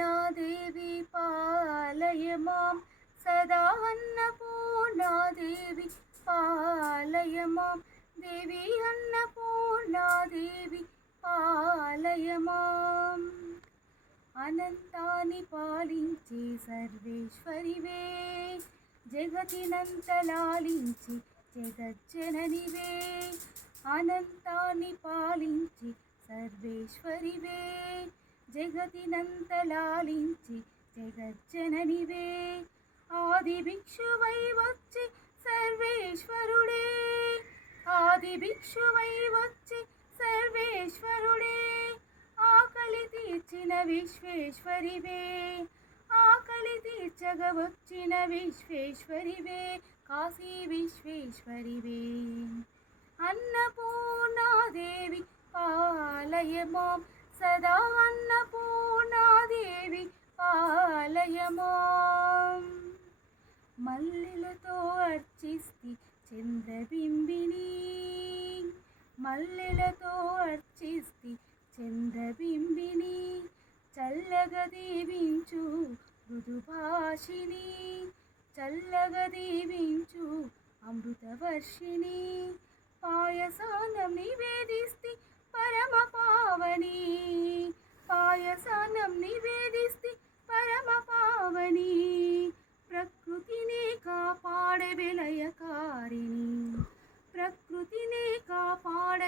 అన్నపూర్ణాదేవి పాలయ మాం సదా అన్నపూర్ణాదేవి పాలయ మాం దేవి అన్నపూర్ణాదేవి పాలయ మాం అనంతాన్ని పాలించి సర్వేశ్వరివే. జగతినంతలాలించి జగజ్జననివే. అనంతాన్ని పాలించి సర్వేశ్వరివే. జగతినంతలాలించి జగజ్జననివే. ఆది భిక్షువై వచ్చి సర్వేశ్వరుడే. ఆది భిక్షువై వచ్చి సర్వేశ్వరుడే. ఆకలి తీర్చిన విశ్వేశ్వరివే. ఆకలి తీర్చగ వచ్చిన విశ్వేశ్వరివే. కాశీ విశ్వేశ్వరివే. అన్నపూర్ణాదేవి పాలయ మాం సదా అన్నపూర్ణాదేవి పాలయ మల్లెలతో అర్చిస్తి చంద్రబింబిని మల్లెలతో అర్చిస్తి చంద్రబింబిని చల్లగా దీవించు మృదుభాషిని చల్లగా దీవించు అమృతవర్షిణి పాయసానం పాయసానం నివేదిస్తే పరమ పావని ప్రకృతిని కాపాడ విలయకారిణి ప్రకృతిని కాపాడ